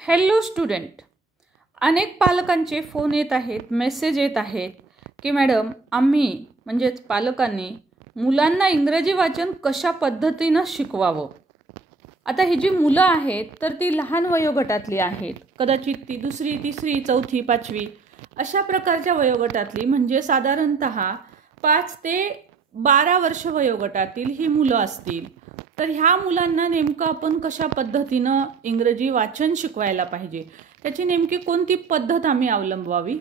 Hello student, अनेक पालकांचे phone येत आहेत, मेसेज येत आहेत की मॅडम आम्ही म्हणजेच पालकांनी मुलांना इंग्रजी वाचन कशा पद्धतीनं शिकवावं. आता ही जी मुलं आहेत तर ती लहान वयोगटातली आहेत, कदाचित ती 2री, 3री, 4थी, 5वी अशा प्रकारच्या वयोगटातली, म्हणजे साधारणतः 5 ते 12 वर्ष वयोगटातील ही मुलं असतील. तर ह्या मुलांना नेमकं आपण कशा पद्धतीनं इंग्रजी वाचन शिकवायला पाहिजे, त्याची नेमकी कोणती पद्धत आम्ही अवलंबवावी,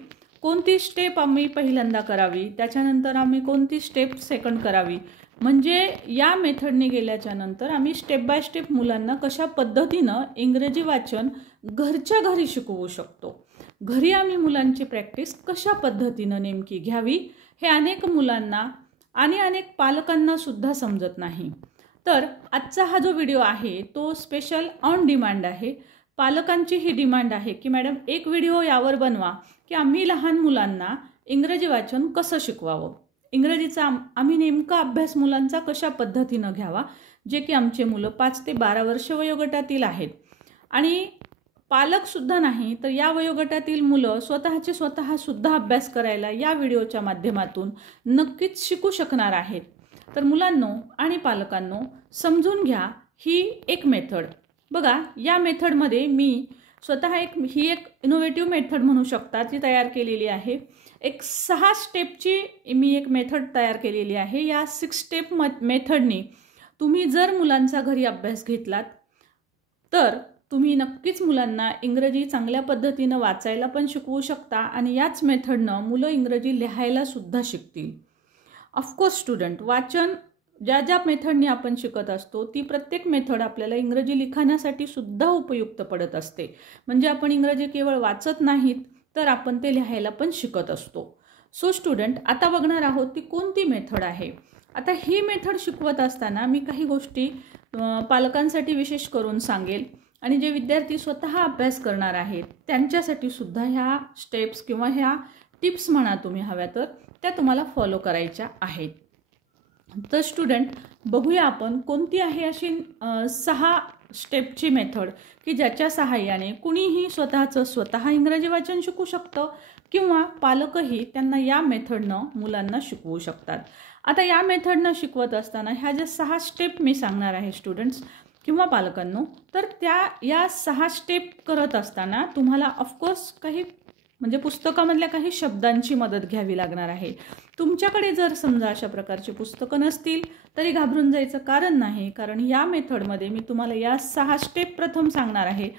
कोणती स्टेप आम्ही पहिल्यांदा करावी, त्याच्यानंतर आम्ही कोणती स्टेप सेकंड करावी, म्हणजे या मेथडने गेल्याच्या नंतर आम्ही स्टेप बाय स्टेप मुलांना कशा पद्धतीनं इंग्रजी वाचन घरच्या घरी शिकवू शकतो, घरी आम्ही मुलांची प्रॅक्टिस कशा पद्धतीनं नेमकी घ्यावी हे अनेक मुलांना आणि अनेक पालकांना सुद्धा समजत नाही. तर आजचा हा जो व्हिडिओ आहे तो स्पेशल ऑन डिमांड आहे. पालकांची ही डिमांड आहे की मॅडम एक व्हिडिओ यावर बनवा की आम्ही लहान मुलांना इंग्रजी वाचन कसं शिकवावं, इंग्रजीचा आम्ही नेमका अभ्यास मुलांचा कशा पद्धतीनं घ्यावा, जे की आमचे मुलं 5 ते 12 वर्ष वयोगटातील आहेत. आणि पालकसुद्धा नाही तर या वयोगटातील मुलं स्वतः सुद्धा अभ्यास करायला या व्हिडिओच्या माध्यमातून नक्कीच शिकू शकणार आहेत. तर मुलांनो आणि पालकांनो समजून घ्या ही एक मेथड. बघा, या मेथडमध्ये मी स्वतः ही एक इनोव्हेटिव्ह मेथड म्हणू शकता ती तयार केलेली आहे. एक 6 स्टेपची मी एक मेथड तयार केलेली आहे. या 6 स्टेप मेथडनी तुम्ही जर मुलांचा घरी अभ्यास घेतलात तर तुम्ही नक्कीच मुलांना इंग्रजी चांगल्या पद्धतीनं वाचायला पण शिकवू शकता आणि याच मेथडनं मुलं इंग्रजी लिहायला सुद्धा शिकतील. ऑफकोर्स स्टुडंट, वाचन ज्या मेथडने आपण शिकत असतो ती प्रत्येक मेथड आपल्याला इंग्रजी लिखाणासाठी सुद्धा उपयुक्त पडत असते. म्हणजे आपण इंग्रजी केवळ वाचत नाहीत तर आपण ते लिहायला पण शिकत असतो. सो स्टुडंट, आता बघणार आहोत ती कोणती मेथड आहे. आता ही मेथड शिकवत असताना मी काही गोष्टी पालकांसाठी विशेष करून सांगेल आणि जे विद्यार्थी स्वतः अभ्यास करणार आहेत त्यांच्यासाठी सुद्धा ह्या स्टेप्स किंवा ह्या टिप्स म्हणा तुम्ही हव्या तर त्या तुम्हाला फॉलो करायच्या आहेत. तर स्टुडंट, बघूया आपण कोणती आहे अशी 6 स्टेपची मेथड की ज्याच्या सहाय्याने कुणीही स्वतः इंग्रजी वाचन शिकू शकतं किंवा पालकही त्यांना या मेथडनं मुलांना शिकवू शकतात. आता या मेथडनं शिकवत असताना ह्या ज्या 6 स्टेप मी सांगणार आहे स्टुडंट्स किंवा पालकांनो, तर या 6 स्टेप करत असताना तुम्हाला ऑफकोर्स काही म्हणजे पुस्तकामधल्या काही शब्दांची मदत घ्यावी लागणार आहे. तुमच्याकडे जर समजा अशा प्रकारची पुस्तकं नसतील तरी घाबरून जायचं कारण नाही, कारण या मेथडमध्ये मी तुम्हाला या 6 स्टेप प्रथम सांगणार आहे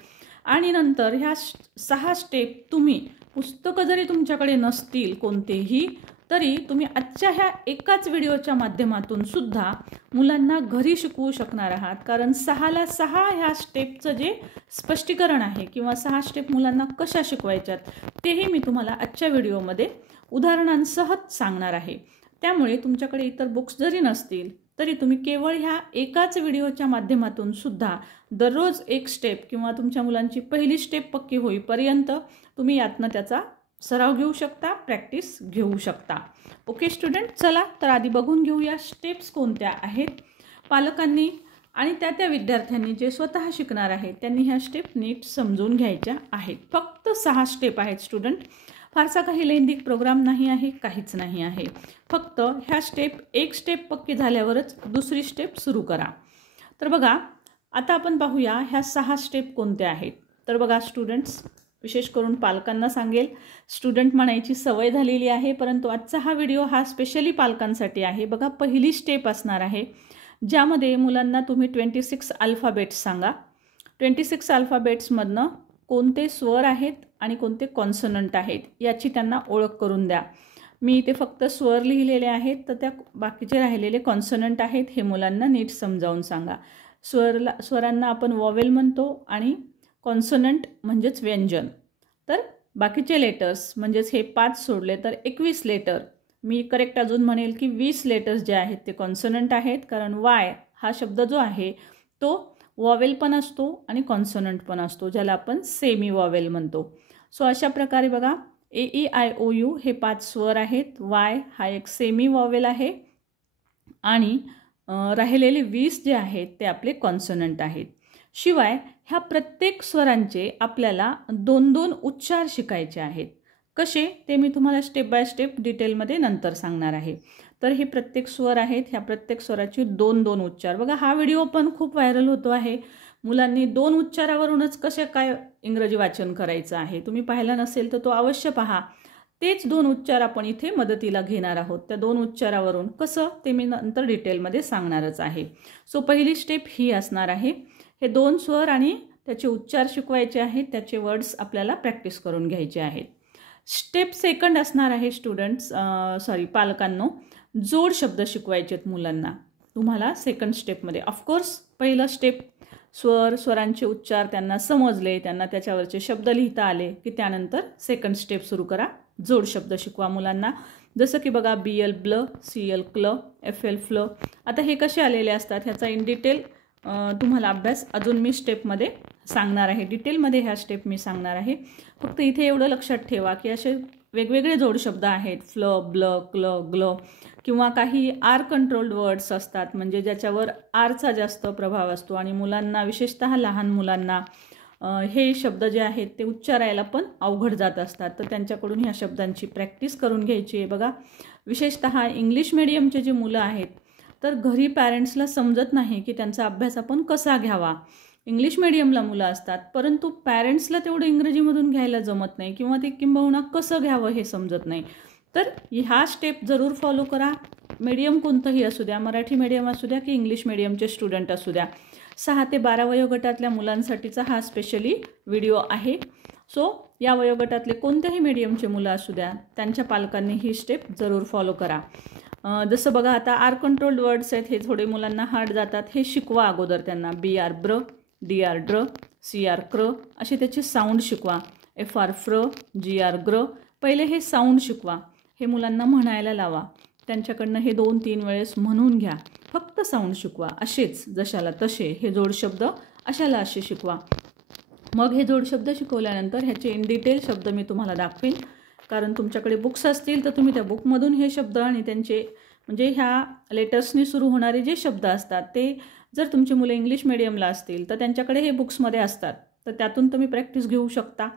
आणि नंतर ह्या 6 स्टेप तुम्ही पुस्तकं जरी तुमच्याकडे नसतील कोणतेही तरी तुम्ही आजच्या ह्या एकाच व्हिडिओच्या माध्यमातून सुद्धा मुलांना घरी शिकवू शकणार आहात. कारण 6ला 6 ह्या स्टेपचं जे स्पष्टीकरण आहे किंवा 6 स्टेप मुलांना कशा शिकवायच्यात तेही मी तुम्हाला आजच्या व्हिडिओमध्ये उदाहरणांसह सांगणार आहे. त्यामुळे तुमच्याकडे इतर बुक्स जरी नसतील तरी तुम्ही केवळ ह्या एकाच व्हिडिओच्या माध्यमातून सुद्धा दररोज एक स्टेप किंवा तुमच्या मुलांची पहिली स्टेप पक्की होईपर्यंत तुम्ही यातनं त्याचा सराव घेऊ शकता, प्रॅक्टिस घेऊ शकता. ओके स्टुडंट, चला तर आधी बघून घेऊया स्टेप्स कोणत्या आहेत. पालकांनी आणि त्या विद्यार्थ्यांनी जे स्वतः शिकणार आहेत त्यांनी ह्या स्टेप नीट समजून घ्यायच्या आहेत. फक्त 6 स्टेप आहेत स्टुडंट, फारसा काही लेंदिक प्रोग्राम नाही आहे, काहीच नाही आहे. फक्त ह्या एक स्टेप पक्की झाल्यावरच दुसरी स्टेप सुरू करा. तर बघा, आता आपण पाहूया ह्या 6 स्टेप कोणत्या आहेत. तर बघा स्टुडंट्स, विशेष करून पालकांना सांगेल, स्टुडंट म्हणायची सवय झालेली आहे परंतु आजचा हा व्हिडिओ हा स्पेशली पालकांसाठी आहे. बघा, पहिली स्टेप असणार आहे ज्यामध्ये मुलांना तुम्ही 26 अल्फाबेट्स सांगा. 26 अल्फाबेट्समधनं कोणते स्वर आहेत आणि कोणते कॉन्सनंट आहेत याची त्यांना ओळख करून द्या. मी इथे फक्त स्वर लिहिलेले आहेत तर त्या बाकीचे राहिलेले कॉन्सनंट आहेत हे मुलांना नीट समजावून सांगा. स्वरांना आपण वॉवेल म्हणतो आणि कॉन्सनंट म्हणजेच व्यंजन. तर बाकीचे लेटर्स म्हणजेच हे 5 सोडले तर 21 लेटर, मी करेक्ट अजून म्हणेल की 20 लेटर्स जे आहेत ते कॉन्सनंट आहेत, कारण वाय हा शब्द जो आहे तो वॉवेल पण असतो आणि कॉन्सनंट पण असतो ज्याला आपण सेमी वॉवेल म्हणतो. सो अशा प्रकारे बघा, AEIOU हे 5 स्वर आहेत, वाय हा एक सेमी वॉवेल आहे आणि राहिलेले 20 जे आहेत ते आपले कॉन्सनंट आहेत. शिवाय ह्या प्रत्येक स्वरांचे आपल्याला 2-2 उच्चार शिकायचे आहेत. कसे ते मी तुम्हाला स्टेप बाय स्टेप डिटेलमध्ये नंतर सांगणार आहे. तर हे प्रत्येक स्वर आहेत, ह्या प्रत्येक स्वराची 2-2 उच्चार. बघा हा व्हिडिओ पण खूप व्हायरल होतो आहे. मुलांनी 2 उच्चारावरूनच कसे काय इंग्रजी वाचन करायचं आहे. तुम्ही पाहिला नसेल तर तो अवश्य पहा. तेच 2 उच्चार आपण इथे मदतीला घेणार आहोत. त्या 2 उच्चारावरून कसं ते मी नंतर डिटेलमध्ये सांगणारच आहे. सो पहिली स्टेप ही असणार आहे. हे 2 स्वर आणि त्याचे उच्चार शिकवायचे आहेत, त्याचे वर्ड्स आपल्याला प्रॅक्टिस करून घ्यायचे आहेत. स्टेप सेकंड असणार आहे स्टुडंट्स पालकांनो, जोड शब्द शिकवायचे आहेत मुलांना तुम्हाला सेकंड स्टेपमध्ये. ऑफकोर्स पहिलं स्टेप स्वरांचे उच्चार त्यांना समजले, त्यांना त्याच्यावरचे शब्द लिहिता आले की त्यानंतर सेकंड स्टेप सुरू करा. जोड शब्द शिकवा मुलांना. जसं की बघा BL ब्ल, CL क्ल, FL फ्ल. आता हे कसे आलेले असतात ह्याचा इन डिटेल तुम्हाला अभ्यास अजून मी स्टेपमध्ये सांगणार आहे. डिटेलमध्ये ह्या स्टेप मी सांगणार आहे. फक्त इथे एवढं लक्षात ठेवा की असे वेगवेगळे जोड शब्द आहेत. फ्ल, ब्ल, क्ल, ग्ल किंवा काही आर कंट्रोल्ड वर्ड्स असतात, म्हणजे ज्याच्यावर आरचा जास्त प्रभाव असतो आणि मुलांना विशेषतः लहान मुलांना हे शब्द जे आहेत ते उच्चारायला पण अवघड जात असतात. तर त्यांच्याकडून ह्या शब्दांची प्रॅक्टिस करून घ्यायची आहे. बघा विशेषतः इंग्लिश मिडियमचे जे मुलं आहेत तर घरी पॅरेंट्सला समजत नाही की त्यांचा अभ्यास आपण कसा घ्यावा. इंग्लिश मिडियमला मुलं असतात परंतु पॅरेंट्सला तेवढं इंग्रजीमधून घ्यायला जमत नाही किंवा ते किंबहुना कसं घ्यावं हे समजत नाही. तर ह्या स्टेप जरूर फॉलो करा. मीडियम कोणतंही असू द्या, मराठी मीडियम असू द्या की इंग्लिश मीडियमचे स्टुडंट असू द्या. 6 ते 12 वयोगटातल्या मुलांसाठीचा हा स्पेशली व्हिडिओ आहे. सो या वयोगटातले कोणत्याही मीडियमचे मुलं असू द्या त्यांच्या पालकांनी ही स्टेप जरूर फॉलो करा. जसं बघा आता आर कंट्रोल्ड वर्ड्स आहेत, हे थोडे मुलांना हार्ड जातात. हे शिकवा अगोदर त्यांना. BR ब्र, DR ड्र, CR क्र असे त्याचे साऊंड शिकवा. FR फ्र, GR ग्र. पहिले हे साऊंड शिकवा. हे मुलांना म्हणायला लावा. त्यांच्याकडनं हे 2-3 वेळेस म्हणून घ्या. फक्त साऊंड शिकवा. असेच जशाला तसे हे जोड शब्द अशाला असे शिकवा. मग हे जोड शब्द शिकवल्यानंतर ह्याचे इन डिटेल शब्द मी तुम्हाला दाखवेन. कारण तुमच्याकडे बुक्स असतील तर तुम्ही त्या बुकमधून हे शब्द आणि त्यांचे म्हणजे ह्या लेटर्सनी सुरू होणारे जे शब्द असतात ते जर तुमची मुलं इंग्लिश मिडियमला असतील तर त्यांच्याकडे हे बुक्समध्ये असतात. तर त्यातून तुम्ही प्रॅक्टिस घेऊ शकता.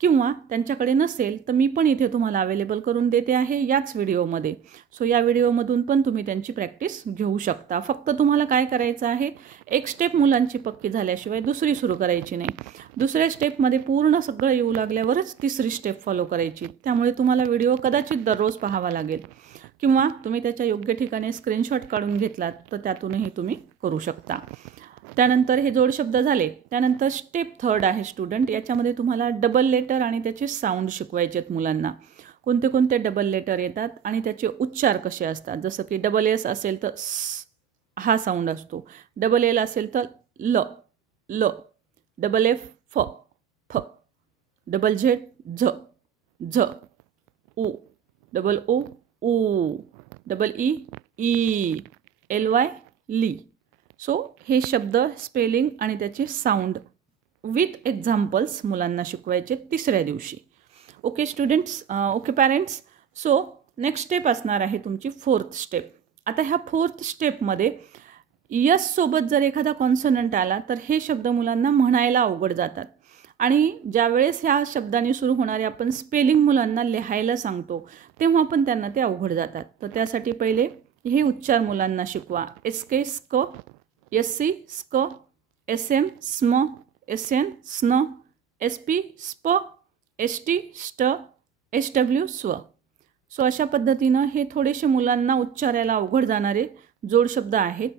किंवा त्यांच्याकडे नसेल तर मी पण इथे तुम्हाला अवेलेबल करून देते आहे याच व्हिडिओमध्ये. सो या व्हिडिओमधून पण तुम्ही त्यांची प्रॅक्टिस घेऊ शकता. फक्त तुम्हाला काय करायचं आहे, एक स्टेप मुलांची पक्की झाल्याशिवाय दुसरी सुरू करायची नाही. दुसऱ्या स्टेपमध्ये पूर्ण सगळं येऊ लागल्यावरच तिसरी स्टेप फॉलो करायची. त्यामुळे तुम्हाला व्हिडिओ कदाचित दररोज पाहावा लागेल किंवा तुम्ही त्याच्या योग्य ठिकाणी स्क्रीनशॉट काढून घेतलात तर त्यातूनही तुम्ही करू शकता. त्यानंतर हे जोड शब्द झाले. त्यानंतर स्टेप थर्ड आहे स्टुडंट. याच्यामध्ये तुम्हाला डबल लेटर आणि त्याचे साऊंड शिकवायचे आहेत मुलांना. कोणते कोणते डबल लेटर येतात आणि त्याचे उच्चार कसे असतात. जसं की डबल S असेल तर स हा साऊंड असतो. डबल L असेल तर ल ल. डबल F फ फ. डबल Z झ झ. उ. डबल O ऊ. डबल ई ई. LY ली. सो हे शब्द स्पेलिंग आणि त्याचे साऊंड विथ एक्झाम्पल्स मुलांना शिकवायचे तिसऱ्या दिवशी. Okay students, okay parents. So next step असणार आहे तुमची फोर्थ स्टेप. आता ह्या फोर्थ स्टेपमध्ये यस सोबत जर एखादा कॉन्सनंट आला तर हे शब्द मुलांना म्हणायला अवघड जातात आणि ज्यावेळेस ह्या शब्दांनी सुरू होणारे आपण स्पेलिंग मुलांना लिहायला सांगतो तेव्हा पण त्यांना ते अवघड जातात. तर त्यासाठी पहिले हे उच्चार मुलांना शिकवा. SK स्क, SC स्क, SM स्म, SN स्न, SP स्प, ST स्ट, SW स्व. सो अशा पद्धतीनं हे थोडेसे मुलांना उच्चारायला अवघड जाणारे जोड शब्द आहेत.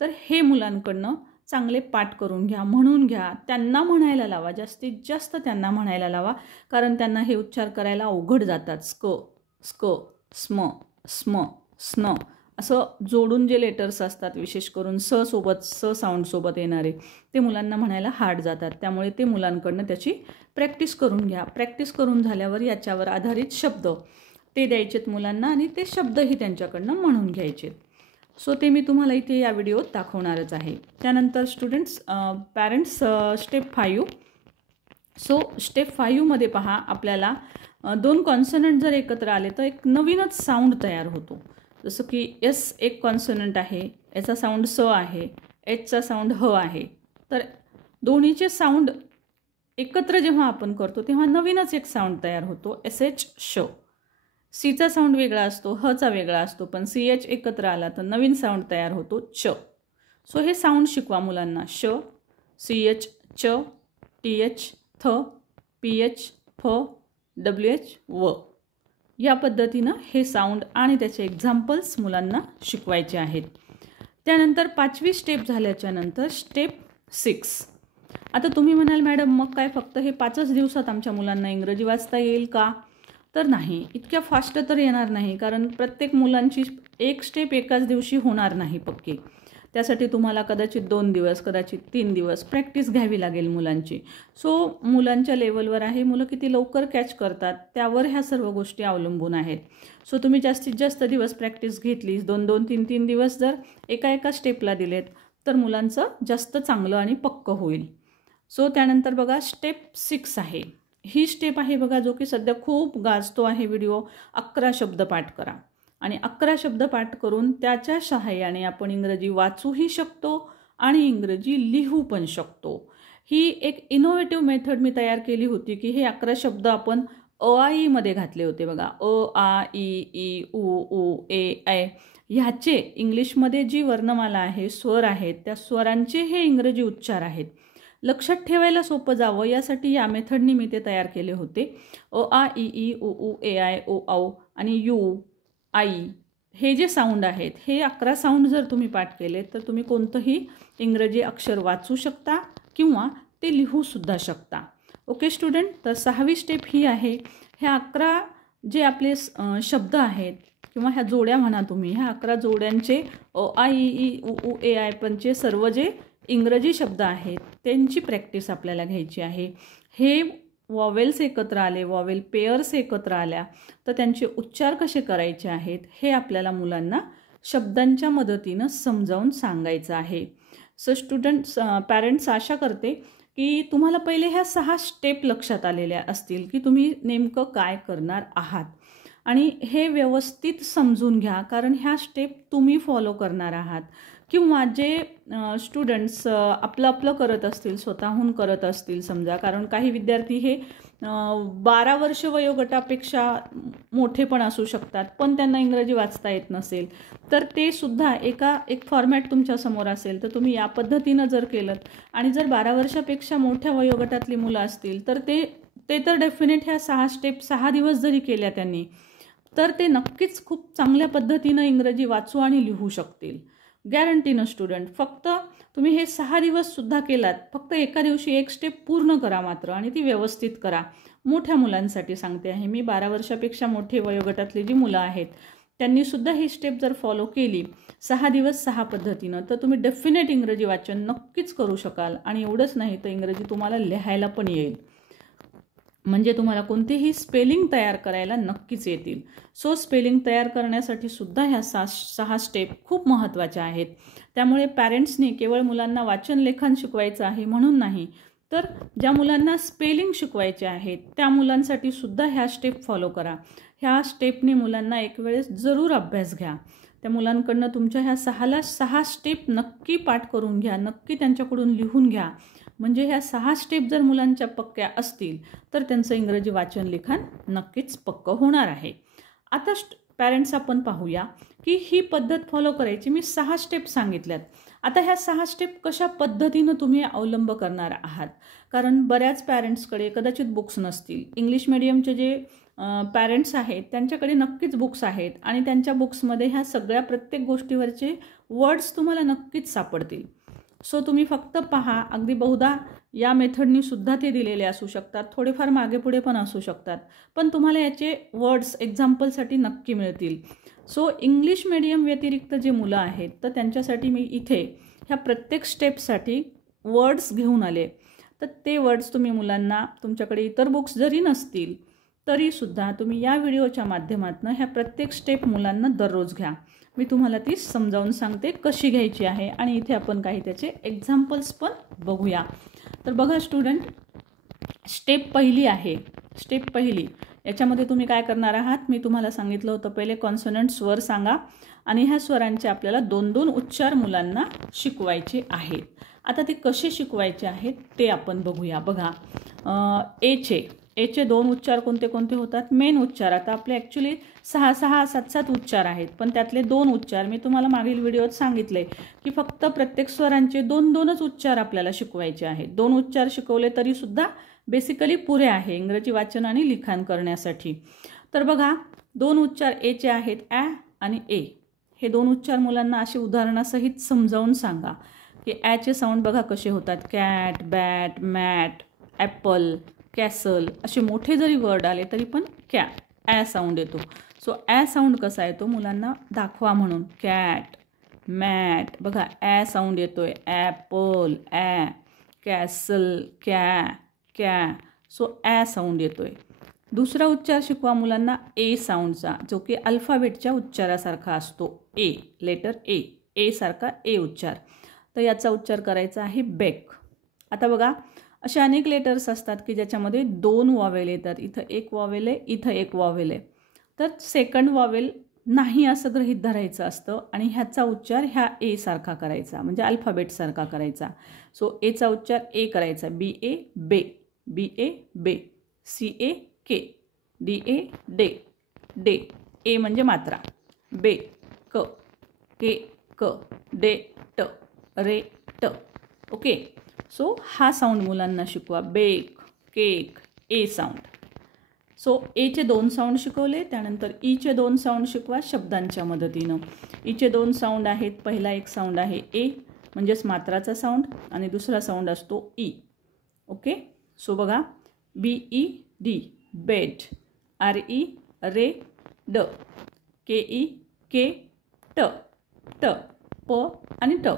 तर हे मुलांकडनं चांगले पाठ करून घ्या, म्हणून घ्या, त्यांना म्हणायला लावा. जास्तीत जास्त त्यांना म्हणायला लावा कारण त्यांना हे उच्चार करायला अवघड जातात. स्क स्क, स्म स्म, स्न असं जोडून जे लेटर्स असतात विशेष करून स सोबत स साऊंडसोबत येणारे ते मुलांना म्हणायला हार्ड जातात. त्यामुळे ते मुलांकडनं त्याची प्रॅक्टिस करून घ्या. प्रॅक्टिस करून झाल्यावर याच्यावर आधारित शब्द ते द्यायचेत मुलांना आणि ते शब्दही त्यांच्याकडनं म्हणून घ्यायचे. सो ते मी तुम्हाला इथे या व्हिडिओत दाखवणारच आहे. त्यानंतर students parents step 5. So step 5मध्ये पहा आपल्याला 2 कॉन्सनंट जर एकत्र आले तर एक नवीनच साऊंड तयार होतो. जसं की S एक कॉन्सनंट आहे, याचा साऊंड स आहे, Hचा साऊंड ह आहे. तर दोन्हीचे साऊंड एकत्र जेव्हा आपण करतो तेव्हा नवीनच एक साऊंड तयार होतो, SH श. सीचा साऊंड वेगळा असतो, हचा वेगळा असतो, पण CH एकत्र आला तर नवीन साऊंड तयार होतो, च. सो हे साऊंड शिकवा मुलांना. श, CH च, TH थ, PH फ, WH व. या पद्धतीनं हे साऊंड आणि त्याचे एक्झाम्पल्स मुलांना शिकवायचे आहेत. त्यानंतर 5वी स्टेप झाल्याच्या नंतर स्टेप 6. आता तुम्ही म्हणाल मॅडम मग काय फक्त हे 5च दिवसात आमच्या मुलांना इंग्रजी वाचता येईल का? तर नाही, इतक्या फास्ट तर येणार नाही, कारण प्रत्येक मुलांची एक स्टेप एकाच दिवशी होणार नाही पक्की. त्यासाठी तुम्हाला कदाचित 2 दिवस, कदाचित 3 दिवस प्रॅक्टिस घ्यावी लागेल मुलांची. सो मुलांच्या लेवलवर आहे, मुलं किती लवकर कॅच करतात त्यावर ह्या सर्व गोष्टी अवलंबून आहेत. सो तुम्ही जास्तीत जास्त दिवस प्रॅक्टिस घेतली, 2-2, 3-3 दिवस जर एका स्टेपला दिलेत तर मुलांचं जास्त चांगलं आणि पक्कं होईल. सो त्यानंतर बघा स्टेप 6 आहे. ही स्टेप आहे बघा, जो की सध्या खूप गाजतो आहे व्हिडिओ. 11 शब्द पाठ करा आणि 11 शब्द पाठ करून त्याच्या सहाय्याने आपण इंग्रजी वाचूही शकतो आणि इंग्रजी लिहू पण शकतो. ही एक इनोव्हेटिव्ह मेथड मी तयार केली होती की हे 11 शब्द आपण अ-आ-ई मध्ये घातले होते बघा. अ-आ-ई-ई, उ-ऊ, ए-ऐ ह्याचे इंग्लिशमध्ये जी वर्णमाला आहे, स्वर आहेत, त्या स्वरांचे हे इंग्रजी उच्चार आहेत. लक्षात ठेवायला सोपं जावं यासाठी या मेथडनी मी ते तयार केले होते. अ-आ-ई-ई, उ-ऊ, ए-आय, ओ-औ आणि यू, आई हे जे साऊंड आहेत, हे 11 साऊंड जर तुम्ही पाठ केले तर तुम्ही कोणतंही इंग्रजी अक्षर वाचू शकता किंवा ते लिहूसुद्धा शकता. ओके स्टुडंट, तर 6वी स्टेप ही आहे. ह्या 11 जे आपले शब्द आहेत किंवा ह्या जोड्या म्हणा तुम्ही, ह्या 11 जोड्यांचे अ-आ-ई-ई, उ-ऊ, ए-आय पणचे सर्व जे इंग्रजी शब्द आहेत त्यांची प्रॅक्टिस आपल्याला घ्यायची आहे. हे वॉवेल्स एकत्र आले, वॉवेल पेअर्स एकत्र आल्या तर त्यांचे उच्चार कसे करायचे आहेत हे आपल्याला मुलांना शब्दांच्या मदतीनं समजावून सांगायचं आहे. सो स्टुडंट्स, पॅरेंट्स आशा करते की तुम्हाला पहिले ह्या 6 स्टेप लक्षात आलेल्या असतील की तुम्ही नेमकं काय करणार आहात आणि हे व्यवस्थित समजून घ्या, कारण ह्या स्टेप तुम्ही फॉलो करणार आहात किंवा जे स्टुडंट्स आपलं करत असतील, स्वतःहून करत असतील समजा, कारण काही विद्यार्थी हे 12 वर्ष वयोगटापेक्षा मोठे पण असू शकतात पण त्यांना इंग्रजी वाचता येत नसेल, तर ते सुद्धा एक फॉर्मॅट तुमच्यासमोर असेल तर तुम्ही या पद्धतीनं जर केलं आणि जर 12 वर्षापेक्षा मोठ्या वयोगटातली मुलं असतील तर ते तर डेफिनेट ह्या 6 स्टेप 6 दिवस जरी केल्या त्यांनी तर ते नक्कीच खूप चांगल्या पद्धतीनं इंग्रजी वाचू आणि लिहू शकतील. गॅरंटीनं स्टुडंट. फक्त तुम्ही हे 6 दिवससुद्धा केलात, फक्त एका दिवशी एक स्टेप पूर्ण करा मात्र आणि ती व्यवस्थित करा. मोठ्या मुलांसाठी सांगते आहे मी, 12 वर्षापेक्षा मोठे वयोगटातली जी मुलं आहेत त्यांनीसुद्धा ही स्टेप जर फॉलो केली 6 दिवस 6 पद्धतीनं तर तुम्ही डेफिनेट इंग्रजी वाचन नक्कीच करू शकाल. आणि एवढंच नाही तर इंग्रजी तुम्हाला लिहायला पण येईल, म्हणजे तुम्हाला कोणतेही स्पेलिंग तयार करायला नक्कीच येतील. सो स्पेलिंग तयार करण्यासाठी सुद्धा ह्या 6 स्टेप खूप महत्त्वाच्या आहेत. त्यामुळे पॅरेंट्सनी केवळ मुलांना वाचन लेखन शिकवायचं आहे म्हणून नाही, तर ज्या मुलांना स्पेलिंग शिकवायचे आहेत त्या मुलांसाठी सुद्धा ह्या स्टेप फॉलो करा. ह्या स्टेपने मुलांना एक वेळेस जरूर अभ्यास घ्या. त्या मुलांकडनं तुमच्या ह्या 6 स्टेप नक्की पाठ करून घ्या, नक्की त्यांच्याकडून लिहून घ्या. म्हणजे ह्या 6 स्टेप जर मुलांच्या पक्क्या असतील तर त्यांचं इंग्रजी वाचन लिखाण नक्कीच पक्कं होणार आहे. आता पॅरेंट्स आपण पाहूया की ही पद्धत फॉलो करायची. मी 6 स्टेप सांगितल्यात. आता ह्या 6 स्टेप कशा पद्धतीनं तुम्ही अवलंब करणार आहात, कारण बऱ्याच पॅरेंट्सकडे कदाचित बुक्स नसतील. इंग्लिश मिडियमचे जे पॅरेंट्स आहेत त्यांच्याकडे नक्कीच बुक्स आहेत आणि त्यांच्या बुक्समध्ये ह्या सगळ्या प्रत्येक गोष्टीवरचे वर्ड्स तुम्हाला नक्कीच सापडतील. सो तुम्ही फक्त पहा, अगदी बहुधा या मेथडनी सुद्धा ते दिलेले असू शकतात, थोडेफार मागे पुढे पण असू शकतात, पण तुम्हाला याचे वर्ड्स एक्झाम्पलसाठी नक्की मिळतील. सो इंग्लिश मिडियम व्यतिरिक्त जे मुलं आहेत तर त्यांच्यासाठी मी इथे ह्या प्रत्येक स्टेपसाठी वर्ड्स घेऊन आले. तर ते वर्ड्स तुम्ही मुलांना, तुमच्याकडे इतर बुक्स जरी नसतील तरीसुद्धा तुम्ही या व्हिडिओच्या माध्यमातून ह्या प्रत्येक स्टेप मुलांना दररोज घ्या. मी तुम्हाला ती समजावून सांगते कशी घ्यायची आहे आणि इथे आपण काही त्याचे एक्झाम्पल्स पण बघूया. तर बघा स्टुडंट, स्टेप पहिली आहे. स्टेप पहिली याच्यामध्ये तुम्ही काय करणार आहात, मी तुम्हाला सांगितलं होतं पहिले कॉन्सोनंट स्वर सांगा आणि ह्या स्वरांचे आपल्याला 2-2 उच्चार मुलांना शिकवायचे आहेत. आता ते कसे शिकवायचे आहेत ते आपण बघूया. बघा, एचे 2 उच्चार कोणते कोणते होतात? मेन उच्चार. आता आपले ॲक्च्युली 6-7 उच्चार आहेत, पण त्यातले 2 उच्चार मी तुम्हाला मागील व्हिडिओत सांगितले की फक्त प्रत्येक स्वरांचे 2-2च उच्चार आपल्याला शिकवायचे आहेत. 2 उच्चार शिकवले तरीसुद्धा बेसिकली पुरे आहे इंग्रजी वाचन आणि लिखाण करण्यासाठी. तर बघा, 2 उच्चार एचे आहेत, ॲ आणि ए. हे 2 उच्चार मुलांना असे उदाहरणासहित समजावून सांगा की ॲचे साऊंड बघा कसे होतात. Cat, bat, mat, apple, castle असे मोठे जरी वर्ड आले तरी पण ॲ साऊंड येतो. सो ॲ साऊंड कसा येतो मुलांना दाखवा म्हणून. कॅट, मॅट, बघा ॲ साऊंड येतोय. ॲपल, ॲ, कॅसल, कॅ. सो ॲ साऊंड येतोय. दुसरा उच्चार शिकवा मुलांना ए साऊंडचा, जो की अल्फाबेटच्या उच्चारासारखा असतो. ए, लेटर ए सारखा ए उच्चार. तर याचा उच्चार करायचा आहे बेक. आता बघा, असे अनेक लेटर्स असतात की ज्याच्यामध्ये 2 वॉवेल येतात. इथं 1 वॉवेल आहे, इथं 1 वॉवेल आहे. तर सेकंड वॉवेल नाही असं गृहीत धरायचं असतं आणि ह्याचा उच्चार ह्या ए सारखा करायचा, म्हणजे अल्फाबेटसारखा करायचा. सो एचा उच्चार ए करायचा. BA बे, BA बे, CA के, DA डे. ए म्हणजे मात्रा. बे क, के क, डे ट, रे ट. ओके. सो हा साऊंड मुलांना शिकवा. बेक, केक, ए साऊंड. सो एचे 2 साऊंड शिकवले. त्यानंतर ईचे 2 साऊंड शिकवा शब्दांच्या मदतीनं. ईचे 2 साऊंड आहेत. पहिला एक साऊंड आहे ए, म्हणजेच मात्राचा साऊंड, आणि दुसरा साऊंड असतो ई. ओके. सो बघा, BED बेड, RE रे ड, KE के ट, प आणि ट.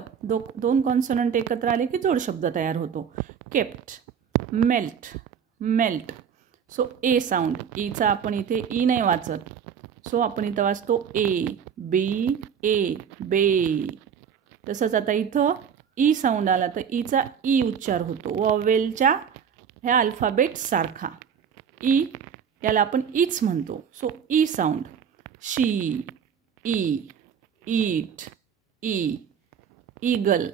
2 कॉन्सोनंट एकत्र आले की जोड शब्द तयार होतो. Kept, melt. सो ए साऊंड. ईचा आपण इथे ई नाही वाचत. सो आपण इथं वाचतो ए, BA बे. तसंच आता इथं ई साऊंड आला तर ईचा ई उच्चार होतो वॉवेलच्या ह्या अल्फाबेटसारखा. ई याला आपण ईच म्हणतो. So E sound. She, E, eat, E, eagle,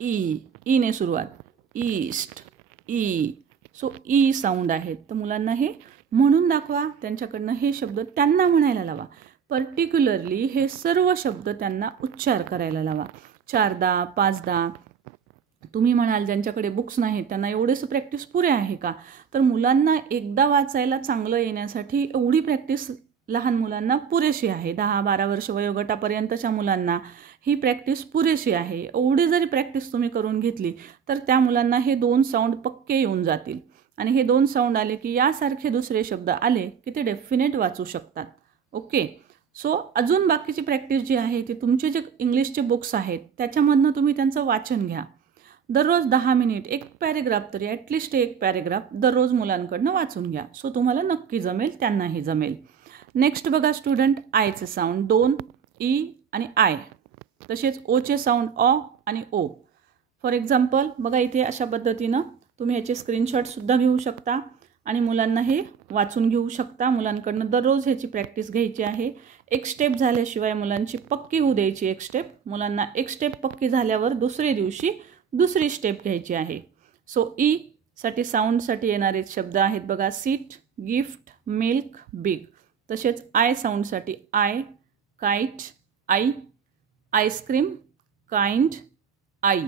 ईने सुरुवात. East, E. So E sound आहेत. तर मुलांना हे म्हणून दाखवा. त्यांच्याकडनं हे शब्द त्यांना म्हणायला लावा. पर्टिक्युलरली हे सर्व शब्द त्यांना उच्चार करायला लावा. 4दा 5दा. तुम्ही म्हणाल ज्यांच्याकडे बुक्स नाहीत त्यांना एवढेच प्रॅक्टिस पुरे आहे का? तर मुलांना एकदा वाचायला चांगलं येण्यासाठी एवढी प्रॅक्टिस लहान मुलांना पुरेशी आहे. 10-12 वर्ष वयोगटापर्यंतच्या मुलांना ही प्रॅक्टिस पुरेशी आहे. एवढी जरी प्रॅक्टिस तुम्ही करून घेतली तर त्या मुलांना हे 2 साऊंड पक्के येऊन जातील. आणि हे 2 साऊंड आले की यासारखे दुसरे शब्द आले की ते डेफिनेट वाचू शकतात. ओके. सो अजून बाकीची प्रॅक्टिस जी आहे ती तुमचे जे इंग्लिशचे बुक्स आहेत त्याच्यामधनं तुम्ही त्यांचं वाचन घ्या. दररोज 10 मिनिट 1 पॅरेग्राफ तरी ॲटलिस्ट 1 पॅरेग्राफ दररोज मुलांकडनं वाचून घ्या. सो तुम्हाला नक्की जमेल, त्यांनाही जमेल. नेक्स्ट बघा स्टुडंट, आयचे साऊंड 2 ई आणि आय. तसेच ओचे साऊंड ऑ आणि ओ. फॉर एक्झाम्पल बघा इथे अशा पद्धतीनं तुम्ही याचे स्क्रीनशॉटसुद्धा घेऊ शकता आणि मुलांना हे वाचून घेऊ शकता. मुलांकडनं दररोज ह्याची प्रॅक्टिस घ्यायची आहे. एक स्टेप झाल्याशिवाय मुलांची पक्की होऊ द्यायची. एक स्टेप मुलांना एक स्टेप पक्की झाल्यावर दुसरे दिवशी दुसरी स्टेप घ्यायची आहे. सो ई साठी साऊंडसाठी येणारे शब्द आहेत बघा, सीट, गिफ्ट, मिल्क, बिग. तसेच आय साऊंडसाठी I, kite, I, ice cream, kind, I.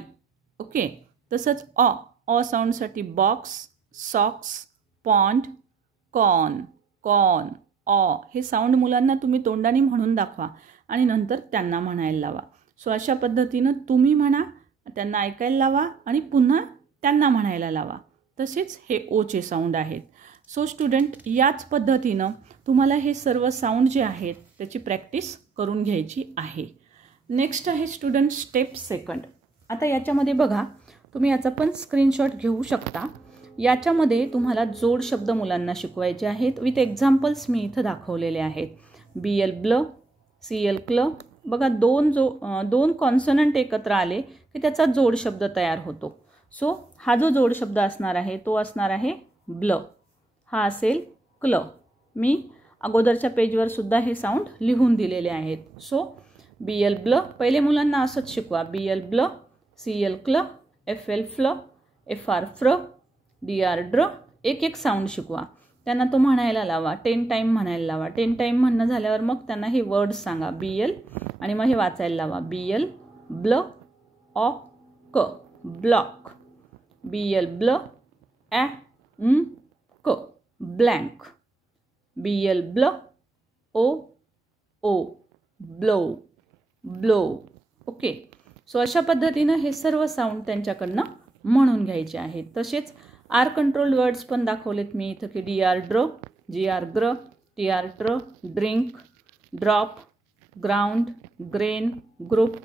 Okay. तसंच ऑ साऊंडसाठी बॉक्स, सॉक्स, पॉन्ड, कॉर्न, ऑ. हे साऊंड मुलांना तुम्ही तोंडाने म्हणून दाखवा आणि नंतर त्यांना म्हणायला लावा. सो अशा पद्धतीनं तुम्ही म्हणा, त्यांना ऐकायला लावा आणि पुन्हा त्यांना म्हणायला लावा. तसेच हे ओचे साऊंड आहेत. सो स्टुडंट, याच पद्धतीनं तुम्हाला हे सर्व साऊंड जे आहेत त्याची प्रॅक्टिस करून घ्यायची आहे. नेक्स्ट आहे स्टुडंट स्टेप सेकंड. आता याच्यामध्ये बघा, तुम्ही याचा पण स्क्रीनशॉट घेऊ शकता. याच्यामध्ये तुम्हाला जोड शब्द मुलांना शिकवायचे आहेत. विथ एक्झाम्पल्स मी इथं दाखवलेले आहेत. BL ब्ल, CL क्ल. बघा 2 कॉन्सोनंट एकत्र आले की त्याचा जोड शब्द तयार होतो. सो हा जो जोड शब्द असणार आहे तो असणार आहे ब्ल. हा असेल क्ल. मी अगोदरच्या पेजवर सुद्धा हे साऊंड लिहून दिलेले आहेत. सो BL ब्ल पहिले मुलांना असंच शिकवा. BL ब्ल, CL क्ल, FL फ्ल, FR फ्र, DR ड्र. एक एक साऊंड शिकवा. त्यांना तो म्हणायला लावा, 10 टाईम म्हणायला लावा. 10 टाईम म्हणणं झाल्यावर मग त्यांना हे वर्ड्स सांगा, BL, आणि मग हे वाचायला लावा. BL ब्ल ऑ क, ब्लॉक. BL ब्ल ॲ क, ब्लँक. BL ब्ल ओ ओ, ब्लो, ब्लो. ओके. सो अशा पद्धतीनं हे सर्व साऊंड त्यांच्याकडनं म्हणून घ्यायचे आहेत. तसेच आर कंट्रोल वर्ड्स पण दाखवलेत मी इथं की DR ड्र, GR ग्र, TR ट्र, drink, drop, ground, grain, group,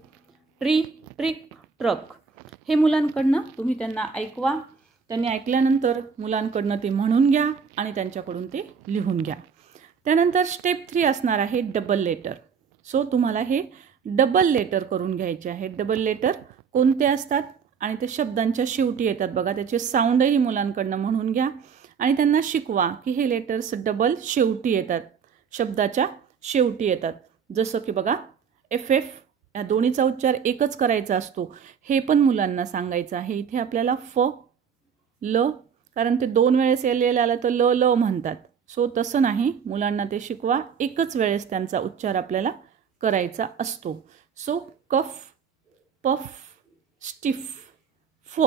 tree, trick, truck. हे मुलांकडनं तुम्ही त्यांना ऐकवा. त्यांनी ऐकल्यानंतर मुलांकडनं ते म्हणून घ्या आणि त्यांच्याकडून ते लिहून घ्या. त्यानंतर स्टेप 3 असणार आहे डबल लेटर. सो तुम्हाला हे डबल लेटर करून घ्यायचे आहेत. डबल लेटर कोणते असतात आणि ते शब्दांच्या शेवटी येतात बघा. त्याचे साऊंडही मुलांकडनं म्हणून घ्या आणि त्यांना शिकवा की हे लेटर्स डबल शेवटी येतात, शब्दाच्या शेवटी येतात. जसं की बघा FF, या दोन्हीचा उच्चार एकच करायचा असतो, हे पण मुलांना सांगायचं आहे. इथे आपल्याला फ, ल, कारण ते 2 वेळेस L आलं तर ल ल म्हणतात. सो तसं नाही, मुलांना ते शिकवा. एकच वेळेस त्यांचा उच्चार आपल्याला करायचा असतो. सो कफ, पफ, स्टिफ, फ.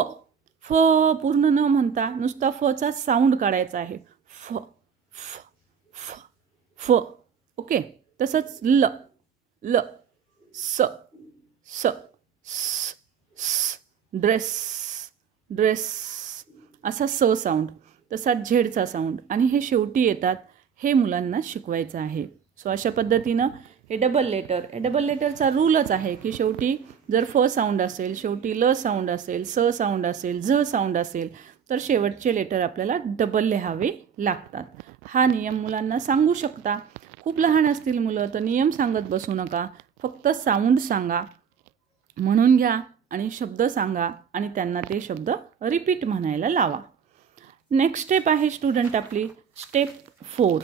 फ पूर्ण न म्हणता नुसता फचा साऊंड काढायचा आहे. फ फ फ फ. ओके. तसंच ल, ल, स, स, स, स. ड्रेस, ड्रेस, असा स साऊंड. तसा झेडचा साऊंड. आणि हे शेवटी येतात, हे मुलांना शिकवायचं आहे. सो अशा पद्धतीनं हे डबल लेटर, हे डबल लेटरचा रूलच आहे की शेवटी जर फ साऊंड असेल, शेवटी ल साऊंड असेल, स साऊंड असेल, झ साऊंड असेल, तर शेवटचे लेटर आपल्याला डबल लिहावे लागतात. हा नियम मुलांना सांगू शकता. खूप लहान असतील मुलं तर नियम सांगत बसू नका, फक्त साऊंड सांगा, म्हणून घ्या आणि शब्द सांगा आणि त्यांना ते शब्द रिपीट म्हणायला लावा. नेक्स्ट स्टेप आहे स्टुडंट आपली स्टेप 4.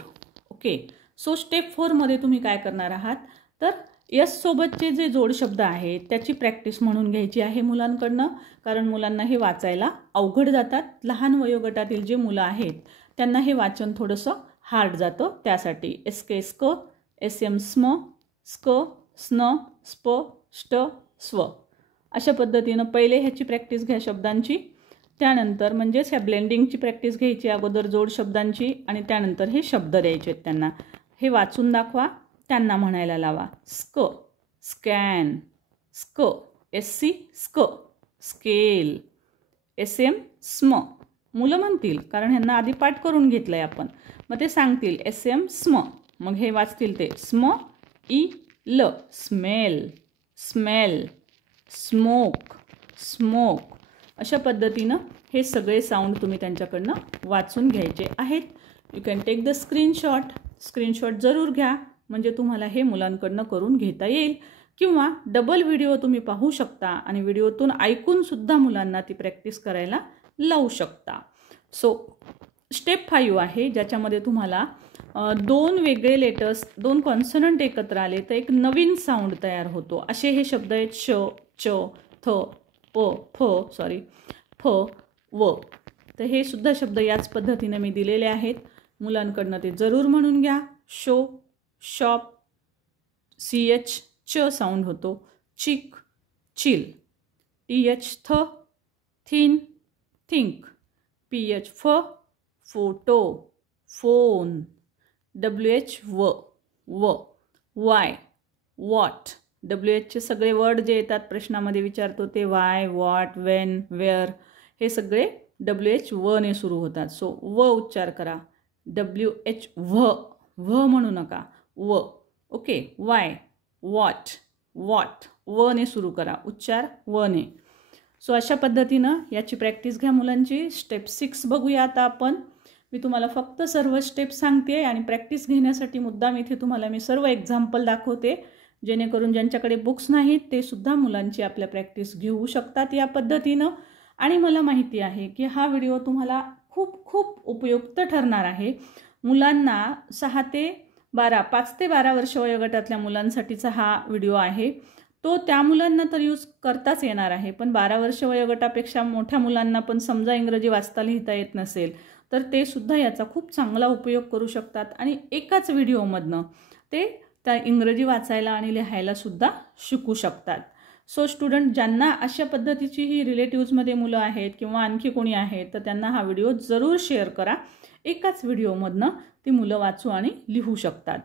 ओके. सो स्टेप 4मध्ये तुम्ही काय करणार आहात तर यस सोबतचे जे जोड शब्द आहेत त्याची प्रॅक्टिस म्हणून घ्यायची आहे मुलांकडनं, कारण मुलांना हे वाचायला अवघड जातात. लहान वयोगटातील जे मुलं आहेत त्यांना हे वाचन थोडंसं हार्ड जातं. त्यासाठी SK स्क, SM स्म, स्क, स्न, स्प, ष्ट, स्व. अशा पद्धतीनं पहिले ह्याची प्रॅक्टिस घ्या शब्दांची, त्यानंतर म्हणजेच ह्या ब्लेंडिंगची प्रॅक्टिस घ्यायची अगोदर जोड शब्दांची, आणि त्यानंतर हे शब्द द्यायचे आहेत त्यांना. हे वाचून दाखवा, त्यांना म्हणायला लावा. स्क, स्कॅन, स्क, SC स्क, स्केल, SM स्म. मुलं म्हणतील कारण ह्यांना आधी पाठ करून घेतलं आहे आपण, मग ते सांगतील SM स्म, मग हे वाचतील ते स्म, इ ल, स्मेल, स्मेल, स्मोक, स्मोक. अशा पद्धतीनं हे सगळे साऊंड तुम्ही त्यांच्याकडनं वाचून घ्यायचे आहेत. You can take the screenshot जरूर घ्या, म्हणजे तुम्हाला हे मुलांकडनं करून घेता येईल. किंवा डबल व्हिडिओ तुम्ही पाहू शकता आणि व्हिडिओतून ऐकूनसुद्धा मुलांना ती प्रॅक्टिस करायला लावू शकता. सो स्टेप 5 आहे, ज्याच्यामध्ये तुम्हाला 2 वेगळे लेटर्स, 2 कॉन्सनंट एकत्र आले तर एक नवीन साऊंड तयार होतो. असे हे शब्द आहेत श, च, थ, फ, व. तर हे सुद्धा शब्द याच पद्धतीने मी दिलेले आहेत. मुलांकडनं ते जरूर म्हणून घ्या. शो, शॉप, CH च साऊंड होतो. चिक, चिल, TH थ, थिन, थिंक, PH फ, फोटो, फोन, WH व, व, वाय, वॉट. WHचे सगळे वर्ड जे येतात प्रश्नामध्ये विचारतो ते वाय, वॉट, वेन, वेअर, हे सगळे WH व ने सुरू होतात. सो व उच्चार करा. WH व, व म्हणू नका, व. ओके. वाय, वॉट, वॉट, व ने सुरू करा, उच्चार व ने. सो अशा पद्धतीनं याची प्रॅक्टिस घ्या मुलांची. स्टेप 6 बघूया आता आपण. मी तुम्हाला फक्त सर्व स्टेप सांगते आणि प्रॅक्टिस घेण्यासाठी मुद्दाम इथे तुम्हाला मी सर्व एक्झाम्पल दाखवते, जेणेकरून ज्यांच्याकडे बुक्स नाहीत ते सुद्धा मुलांची आपल्या प्रॅक्टिस घेऊ शकतात या पद्धतीनं. आणि मला माहिती आहे की हा व्हिडिओ तुम्हाला खूप खूप उपयुक्त ठरणार आहे. मुलांना 6 ते 12, 5 ते 12 वर्ष वयोगटातल्या मुलांसाठीचा हा व्हिडिओ आहे. तो त्या मुलांना तर यूज करताच येणार आहे, पण 12 वर्ष वयोगटापेक्षा मोठ्या मुलांना पण समजा इंग्रजी वाचता लिहिता येत नसेल तर ते सुद्धा याचा खूप चांगला उपयोग करू शकतात आणि एकाच व्हिडिओमधनं ते त्या इंग्रजी वाचायला आणि लिहायला सुद्धा शिकू शकतात. सो स्टुडंट, ज्यांना अशा पद्धतीची ही रिलेटिव्समध्ये मुलं आहेत किंवा आणखी कोणी आहेत तर त्यांना हा व्हिडिओ जरूर शेअर करा. एकाच व्हिडिओमधनं ती मुलं वाचू आणि लिहू शकतात.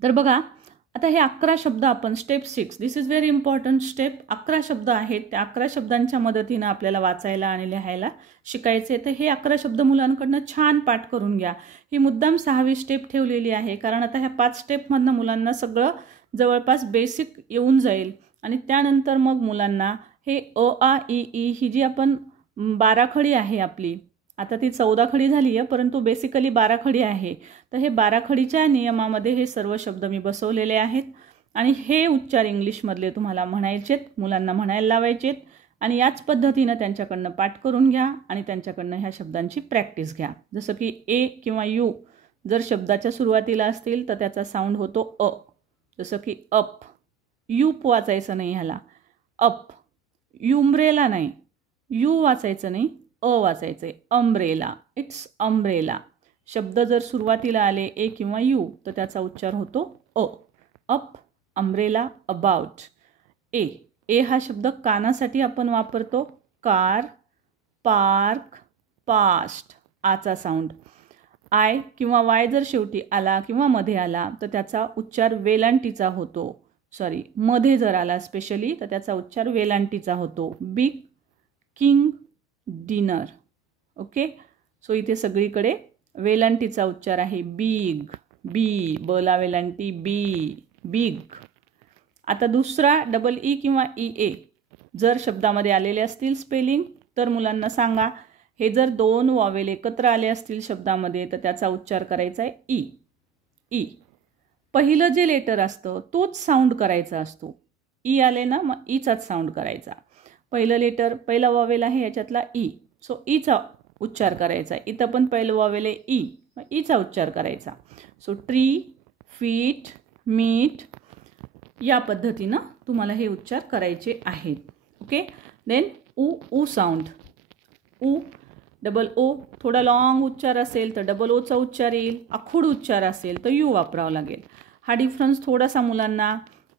तर बघा, आता हे 11 शब्द आपण step 6, this is very important step. 11 शब्द आहेत, त्या 11 शब्दांच्या मदतीनं आपल्याला वाचायला आणि लिहायला शिकायचे. तर हे 11 शब्द मुलांकडनं छान पाठ करून घ्या. ही मुद्दाम 6वी स्टेप ठेवलेली आहे, कारण आता ह्या 5 स्टेपमधनं मुलांना सगळं जवळपास बेसिक येऊन जाईल आणि त्यानंतर मग मुलांना हे अ आ इ ई ही जी आपण 12 खडी आहे आपली, आता ती 14 खडी झाली आहे, परंतु बेसिकली 12 खडी आहे. तर हे 12 खडीच्या नियमामध्ये हे सर्व शब्द मी बसवलेले आहेत आणि हे उच्चार इंग्लिशमधले तुम्हाला म्हणायचेत, मुलांना म्हणायला लावायचेत आणि याच पद्धतीनं त्यांच्याकडनं पाठ करून घ्या आणि त्यांच्याकडनं ह्या शब्दांची प्रॅक्टिस घ्या. जसं की ए किंवा यू जर शब्दाच्या सुरुवातीला असतील तर त्याचा साऊंड होतो अ, जसं की अप. यू वाचायचं नाही ह्याला, अप. युम्ब्रेला नाही, यू वाचायचं नाही, अ वाचायचं आहे, अम्ब्रेला. It's umbrella. शब्द जर सुरुवातीला आले ए किंवा यू तर त्याचा उच्चार होतो अ. Up, umbrella, about. A, A हा शब्द कानासाठी आपण वापरतो. कार, पार्क, पास्ट, आचा साऊंड. आय किंवा वाय जर शेवटी आला किंवा मध्ये आला तर त्याचा उच्चार वेलांटीचा होतो. सॉरी, मध्ये जर आला स्पेशली तर त्याचा उच्चार वेलांटीचा होतो. Big, king, dinner. Okay, so इथे सगळीकडे वेलांटीचा उच्चार आहे. बिग, बी, बला वेलांटी, बी, बिग. आता दुसरा डबल ई किंवा ई ए जर शब्दामध्ये आलेले असतील स्पेलिंग तर मुलांना सांगा. हे जर 2 वॉवेल एकत्र आले असतील शब्दामध्ये तर त्याचा उच्चार करायचा आहे ई. ई. पहिलं जे लेटर असतं तोच साऊंड करायचा असतो. ई आले ना, मग ईचाच साऊंड करायचा. पहिलं लेटर, पहिला वॉवेल आहे याच्यातला ई, सो ईचा उच्चार करायचा. इथं पण पहिलं वॉवेल आहे ई, मग ईचा उच्चार करायचा. सो ट्री, फीट, मीट, या पद्धतीनं तुम्हाला हे उच्चार करायचे आहेत. ओके, देन ऊ, ऊ साऊंड. ऊ, डबल ओ, थोडा लॉंग उच्चार असेल तर डबल ओचा उच्चार येईल. आखूड उच्चार असेल तर यू वापरावा लागेल. हा डिफरन्स थोडासा मुलांना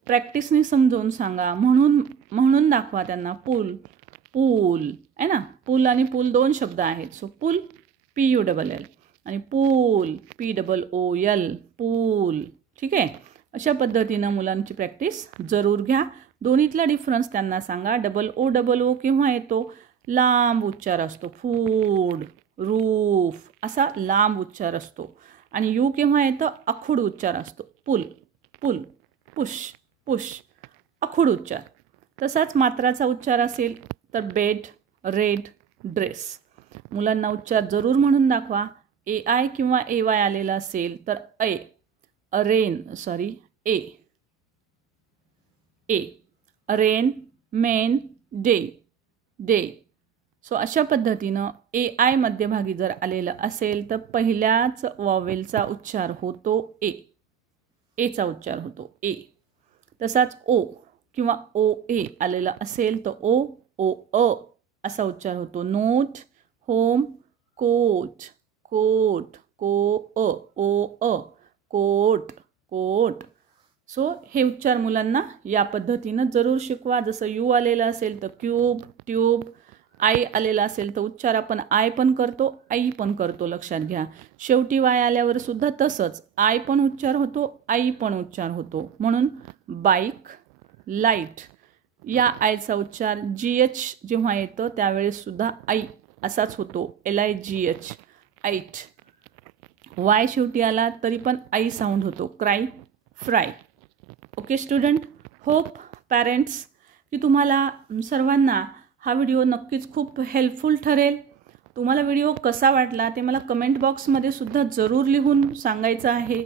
प्रॅक्टिसने समजावून सांगा, म्हणून दाखवा त्यांना. पूल, पूल आहे ना, पूल आणि पूल 2 शब्द आहेत. सो पूल, पी यू डबल एल, आणि पूल, पी डबल ओ एल, पूल. ठीक आहे, अशा पद्धतीनं मुलांची प्रॅक्टिस जरूर घ्या. दोन्हीतला डिफरन्स त्यांना सांगा. डबल ओ केव्हा येतो? लांब उच्चार असतो. फूड, रूफ असा लांब उच्चार असतो. आणि यू केव्हा येतं? आखूड उच्चार असतो. पुल, पुल, पुश, पुश, आखूड उच्चार. तसाच मात्राचा उच्चार असेल तर बेड, रेड, ड्रेस. मुलांना उच्चार जरूर म्हणून दाखवा. ए आय किंवा ए वाय आलेला असेल तर ए, अरेन, सॉरी, ए, ए, अरेन, मेन, डे, डे. सो अशा पद्धतीनं ए आय मध्यभागी जर आलेलं असेल तर पहिल्याच वॉवेलचा उच्चार होतो ए, एचा उच्चार होतो ए. तसाच ओ किंवा ओ ए आलेला असेल तर ओ, ओ अ असा उच्चार होतो. नोट, होम, कोट, कोट, को अ, ओ अ, कोट, कोट. सो हे उच्चार मुलांना या पद्धतीनं जरूर शिकवा. जसं यू आलेलं असेल तर क्यूब, ट्यूब. आय आलेला असेल तर उच्चार आपण आय पण करतो, आई पण करतो, लक्षात घ्या. शेवटी वाय आल्यावर सुद्धा तसंच आय पण उच्चार होतो, आई पण उच्चार होतो. म्हणून बाईक, लाईट या आयचा उच्चार GH जेव्हा येतं त्यावेळेस सुद्धा आई असाच होतो. LIGH, आईट. वाय शेवटी आला तरी पण आई साऊंड होतो. Cry, fry. Okay student, hope parents की तुम्हाला सर्वांना हा व्हिडिओ नक्कीच खूप हेल्पफुल ठरेल. तुम्हाला व्हिडिओ कसा वाटला ते मला कमेंट बॉक्समध्ये सुद्धा जरूर लिहून सांगायचं आहे.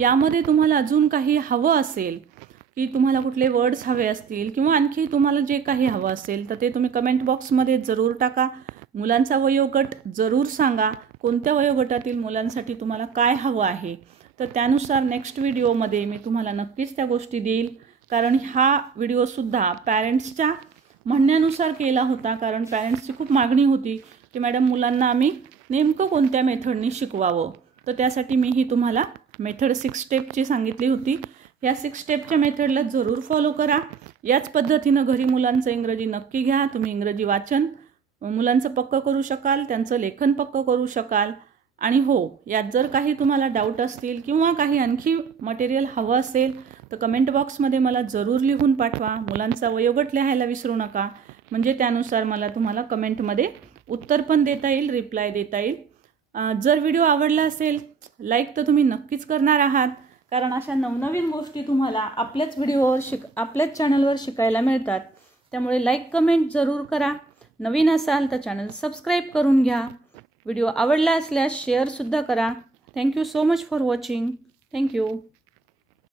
यामध्ये तुम्हाला अजून काही हवं असेल की तुम्हाला कुठले वर्ड्स हवे असतील किंवा आणखी तुम्हाला जे काही हवं असेल तर ते तुम्ही कमेंट बॉक्समध्ये जरूर टाका. मुलांचा वयोगट जरूर सांगा, कोणत्या वयोगटातील मुलांसाठी तुम्हाला काय हवं आहे, तर त्यानुसार नेक्स्ट व्हिडिओमध्ये मी तुम्हाला नक्कीच त्या गोष्टी देईल. कारण हा व्हिडिओसुद्धा पॅरेंट्सच्या म्हणण्यानुसार केला होता, कारण पॅरेंट्सची खूप मागणी होती की मॅडम मुलांना आम्ही नेमकं कोणत्या मेथडनी शिकवावं. तर त्यासाठी मी ही तुम्हाला मेथड 6 स्टेपची सांगितली होती. या 6 स्टेपच्या मेथडला जरूर फॉलो करा. याच पद्धतीनं घरी मुलांचं इंग्रजी नक्की घ्या. तुम्ही इंग्रजी वाचन मुलांचं पक्कं करू शकाल, त्यांचं लेखन पक्कं करू शकाल. आणि हो, यात जर काही तुम्हाला डाऊट असतील किंवा काही आणखी मटेरियल हवं असेल तर कमेंट बॉक्समध्ये मला जरूर लिहून पाठवा. मुलांचा वयोगट लिहायला विसरू नका, म्हणजे त्यानुसार मला तुम्हाला कमेंटमध्ये उत्तर पण देता येईल, रिप्लाय देता येईल. जर व्हिडिओ आवडला असेल लाईक तर तुम्ही नक्कीच करणार आहात, कारण अशा नवनवीन गोष्टी तुम्हाला आपल्याच व्हिडिओवर आपल्याच चॅनलवर शिकायला मिळतात. त्यामुळे लाईक कमेंट जरूर करा. नवीन असाल तर चॅनल सबस्क्राईब करून घ्या. व्हिडिओ आवडला असल्यास शेअरसुद्धा करा. Thank you so much for watching. Thank you.